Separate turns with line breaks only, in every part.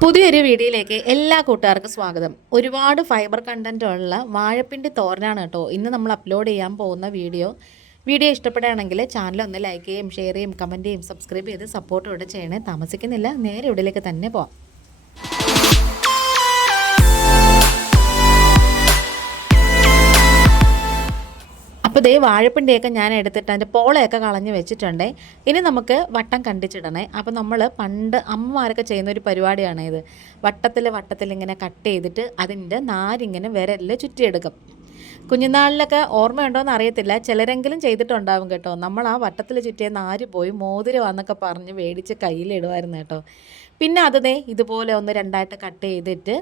പുതിയൊരു വീഡിയോയിലേക്ക് എല്ലാ കൂട്ടുകാർക്കും സ്വാഗതം. ഒരുപാട് ഫൈബർ കണ്ടന്റ് ഉള്ള വാഴപ്പിണ്ടി തോരനാണ് കേട്ടോ. ഇന്ന് നമ്മൾ അപ്ലോഡ് ചെയ്യാൻ പോകുന്ന വീഡിയോ. വീഡിയോ ഇഷ്ടപ്പെടുകയാണെങ്കിൽ ചാനൽ ഒന്ന് ലൈക്ക് ചെയ്യും ഷെയർ ചെയ്യും കമന്റ് ചെയ്യും സബ്സ്ക്രൈബ് ചെയ്ത് സപ്പോർട്ട് ഇവിടെ ചെയ്യണേ. താമസിക്കുന്നില്ല. നേരെ ഇവിടേക്ക് തന്നെ പോവാം. അപ്പോൾ ദേ വാഴപ്പിണ്ടിയൊക്കെ ഞാൻ എടുത്തിട്ട് അതിന്റെ പോളയൊക്കെ കളഞ്ഞ് വെച്ചിട്ടുണ്ട്. ഇനി നമുക്ക് വട്ടം കണ്ടിച്ചിടണേ. അപ്പോൾ നമ്മൾ പണ്ട് അമ്മമാരൊക്കെ ചെയ്യുന്ന ഒരു പരിപാടിയാണ് ഇത് വട്ടത്തിൽ വട്ടത്തിൽ ഇങ്ങനെ കട്ട് ചെയ്തിട്ട് അതിന്റെ നാരിങ്ങനെ വിരലിൽ ചുറ്റിയെടുക്കും. കുഞ്ഞുനാളിലൊക്കെ ഓർമ്മയുണ്ടോ എന്ന് അറിയത്തില്ല. ചിലരെങ്കിലും ചെയ്തിട്ടുണ്ടാവും കേട്ടോ. നമ്മൾ ആ വട്ടത്തിൽ ചുറ്റിയ നാര് പോയി മോതിരമാന്നൊക്കെ പറഞ്ഞ് മേടിച്ച് കയ്യിലിടുമായിരുന്നു കേട്ടോ. പിന്നെ അതേ ഇതുപോലെ ഒന്ന് രണ്ടായിട്ട് കട്ട് ചെയ്തിട്ട്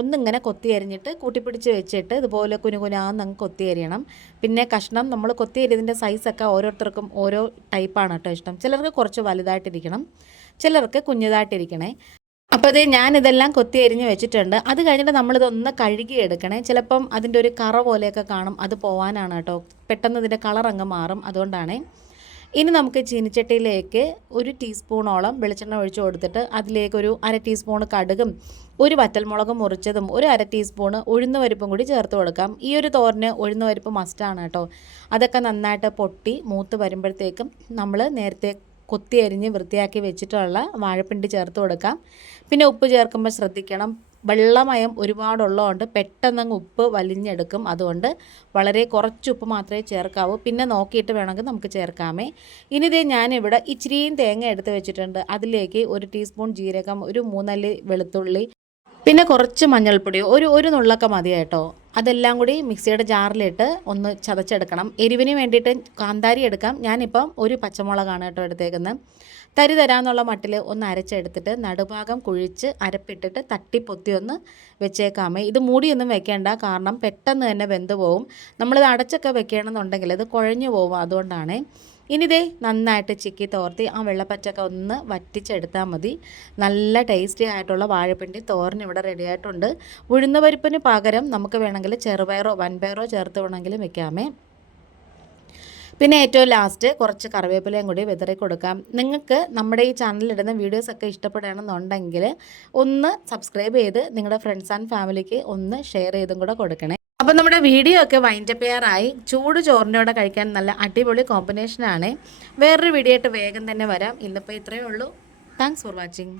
ഒന്നിങ്ങനെ കൊത്തി അരിഞ്ഞിട്ട് കൂട്ടിപ്പിടിച്ച് വെച്ചിട്ട് ഇതുപോലെ കുനുകുനാന്നങ്ങ് കൊത്തി അരിയണം. പിന്നെ കഷ്ണം നമ്മൾ കൊത്തി അരിയതിന്റെ സൈസൊക്കെ ഓരോരുത്തർക്കും ഓരോ ടൈപ്പാണ് കേട്ടോ ഇഷ്ടം. ചിലർക്ക് കുറച്ച് വലുതായിട്ടിരിക്കണം. ചിലർക്ക് കുഞ്ഞതായിട്ടിരിക്കണേ. അപ്പോൾ അതേ ഞാനിതെല്ലാം കൊത്തി അരിഞ്ഞ് വെച്ചിട്ടുണ്ട്. അത് കഴിഞ്ഞിട്ട് നമ്മളിതൊന്ന് കഴുകി എടുക്കണേ ചിലപ്പം അതിന്റെ ഒരു കറ പോലെയൊക്കെ കാണും. അത് പോവാനാണ് കേട്ടോ. പെട്ടെന്ന് ഇതിന്റെ കളർ അങ്ങ് മാറും. അതുകൊണ്ടാണേ. ഇനി നമുക്ക് ചീനിച്ചട്ടിയിലേക്ക് ഒരു ടീസ്പൂണോളം വെളിച്ചെണ്ണ ഒഴിച്ചു കൊടുത്തിട്ട് അതിലേക്ക് ഒരു അര ടീസ്പൂൺ കടുകും ഒരു വറ്റൽമുളകും മുറിച്ചതും ഒരു അര ടീസ്പൂണ് ഉഴുന്ന പരിപ്പും കൂടി ചേർത്ത് കൊടുക്കാം. ഈ ഒരു തോരന് ഉഴുന്ന പരിപ്പ് മസ്റ്റാണ് കേട്ടോ. അതൊക്കെ നന്നായിട്ട് പൊട്ടി മൂത്ത് വരുമ്പോഴത്തേക്കും നമ്മൾ നേരത്തെ കൊത്തി അരിഞ്ഞ് വൃത്തിയാക്കി വെച്ചിട്ടുള്ള വാഴപ്പിണ്ടി ചേർത്ത് കൊടുക്കാം. പിന്നെ ഉപ്പ് ചേർക്കുമ്പോൾ ശ്രദ്ധിക്കണം. വെള്ളമയം ഒരുപാടുള്ളതുകൊണ്ട് പെട്ടെന്ന് ഉപ്പ് വലിഞ്ഞെടുക്കും. അതുകൊണ്ട് വളരെ കുറച്ച് ഉപ്പ് മാത്രമേ ചേർക്കാവൂ. പിന്നെ നോക്കിയിട്ട് വേണമെങ്കിൽ നമുക്ക് ചേർക്കാമേ. ഇനി ഇതേ ഞാനിവിടെ ഇച്ചിരിയും തേങ്ങ എടുത്ത് വെച്ചിട്ടുണ്ട്. അതിലേക്ക് ഒരു ടീസ്പൂൺ ജീരകം ഒരു മൂന്നല്ലി വെളുത്തുള്ളി പിന്നെ കുറച്ച് മഞ്ഞൾപ്പൊടി ഒരു ഒരു നുള്ളൊക്കെ മതി കേട്ടോ. അതെല്ലാം കൂടി മിക്സിയുടെ ജാറിലിട്ട് ഒന്ന് ചതച്ചെടുക്കണം. എരിവിന് വേണ്ടിയിട്ട് കാന്താരി എടുക്കാം. ഞാനിപ്പം ഒരു പച്ചമുളകാണ് കേട്ടോ എടുത്തേക്കുന്നത്. തരി തരാന്നുള്ള മട്ടിൽ ഒന്ന് അരച്ചെടുത്തിട്ട് നടുഭാഗം കുഴിച്ച് അരപ്പിട്ടിട്ട് തട്ടിപ്പൊത്തി ഒന്ന് വെച്ചേക്കാമേ. ഇത് മൂടിയൊന്നും വെക്കേണ്ട കാരണം പെട്ടെന്ന് തന്നെ വെന്ത് പോവും. നമ്മളിത് അടച്ചൊക്കെ വെക്കണമെന്നുണ്ടെങ്കിൽ ഇത് കുഴഞ്ഞു പോവും അതുകൊണ്ടാണ്. ഇനി ഇതേ നന്നായിട്ട് ചിക്കി തോർത്തി ആ വെള്ളപ്പച്ചൊക്കെ ഒന്ന് വറ്റിച്ചെടുത്താൽ മതി. നല്ല ടേസ്റ്റി ആയിട്ടുള്ള വാഴപ്പിണ്ടി തോരൻ ഇവിടെ റെഡി ആയിട്ടുണ്ട്. ഉഴുന്ന പരിപ്പിന് പകരം നമുക്ക് വേണമെങ്കിൽ ചെറുപയറോ വൻപയറോ ചേർത്ത് വേണമെങ്കിലും വെക്കാമേ. പിന്നെ ഏറ്റവും ലാസ്റ്റ് കുറച്ച് കറിവേപ്പിലയും കൂടി വിതറി കൊടുക്കാം. നിങ്ങൾക്ക് നമ്മുടെ ഈ ചാനലിലിടുന്ന വീഡിയോസൊക്കെ ഇഷ്ടപ്പെടുകയാണെന്നുണ്ടെങ്കിൽ ഒന്ന് സബ്സ്ക്രൈബ് ചെയ്ത് നിങ്ങളുടെ ഫ്രണ്ട്സ് ആൻഡ് ഫാമിലിക്ക് ഒന്ന് ഷെയർ ചെയ്തും കൂടെ കൊടുക്കണേ. അപ്പം നമ്മുടെ വീഡിയോ ഒക്കെ വൈൻഡപ്പ് ചെയ്യാറായി. ചൂട് ചോറിന്റെ കൂടെ കഴിക്കാൻ നല്ല അടിപൊളി കോമ്പിനേഷനാണ് വേറൊരു വീഡിയോ ആയിട്ട് വേഗം തന്നെ വരാം. ഇന്നിപ്പോൾ ഇത്രയേ ഉള്ളൂ. Thanks for watching